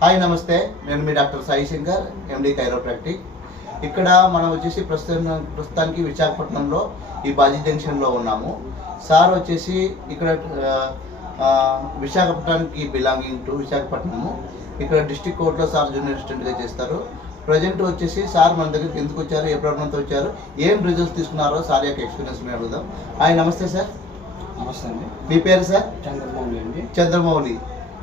Hi నమస్తే, నేను మీ doctor Sai Shankar, ఎండి chiropractic. ఇక్కడ మనం వచ్చేసి ప్రస్తుతానికి విశాఖపట్నంలో ఈ బాజీ జంక్షన్లో ఉన్నాము. సార్ వచ్చేసి ఇక్కడ విశాఖపట్నానికి బిలాంగింగ్ టు విశాఖపట్నము. ఇక్కడ డిస్ట్రిక్ట్ కోర్టులో సార్ జూనియర్ అసిస్టెంట్గా చేస్తారు. ప్రజెంట్ వచ్చేసి సార్ మన దగ్గరికి ఎందుకు వచ్చారు, ఏ ప్రాబ్లంతో వచ్చారు, ఏం రిజల్ట్స్ తీసుకున్నారో సార్ యొక్క ఎక్స్పీరియన్స్ మేము అడుగుదాం. హాయ్ నమస్తే సార్. నమస్తే అండి. మీ పేరు సార్? చంద్రమౌళి అండి. చంద్రమౌళి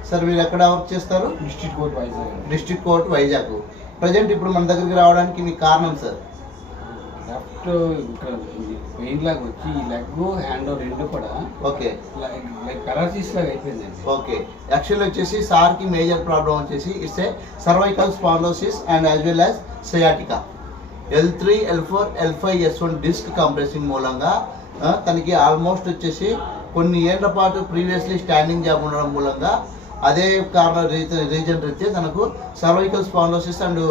సార్, మీరు ఎక్కడ వర్క్ చేస్తారు? District court Vizag. District court Vizag. Present ఇప్పుడు మన దగ్గరికి రావడానికి మీ కారణం సార్? లెఫ్ట్ ఇక్కడ పెయిన్ లాగా వచ్చి ఈ లెగ్ హ్యాండ్ రెండు కూడా ఓకే లైక్ పెరాలసిస్ లాగా అయిపోయిందండి. ఓకే, యాక్చువల్ వచ్చేసి సార్కి మేజర్ ప్రాబ్లం వచ్చేసి it's a cervical spondylosis and as well as sciatica. L3, L4, L5, S1 disc compressing మూలంగా తనకి ఆల్మోస్ట్ వచ్చేసి కొన్ని ఏళ్ల పాటు ప్రీవియస్లీ స్టాండింగ్ జాబ్ ఉండడం మూలంగా అదే కారణం రీజన్ రీత్యా తనకు cervical spondylosis and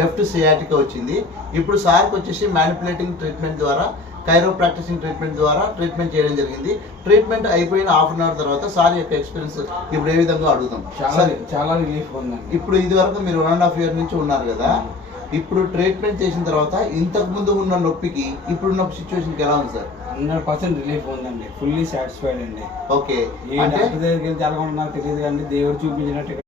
left sciatica వచ్చింది. ఇప్పుడు సార్కి వచ్చేసి మ్యానిపులేటింగ్ ట్రీట్మెంట్ ద్వారా, కైరోప్రాక్టిసింగ్ ట్రీట్మెంట్ ద్వారా ట్రీట్మెంట్ చేయడం జరిగింది. ట్రీట్మెంట్ అయిపోయిన హాఫ్ అన్ అవర్ తర్వాత సార్ యొక్క ఎక్స్పీరియన్స్ ఇప్పుడు ఏ విధంగా అడుగుతాం. చాలా రిలీఫ్ ఉందండి. ఇప్పుడు ఇది వరకు మీరు 1.5 year నుంచి ఉన్నారు కదా, ఇప్పుడు ట్రీట్మెంట్ చేసిన తర్వాత ఇంతకు ముందు ఉన్న నొప్పికి ఇప్పుడున్న సిచ్యువేషన్కి ఎలా ఉంది సార్? 100% రిలీఫ్ ఉందండి. ఫుల్లీ సాటిస్ఫైడ్ అండి. ఓకే, ఏ డాక్టర్ దగ్గరికి వెళ్తే ఎలా ఉన్నా నాకు తెలియదు కానీ దేవుడు చూపించినట్టు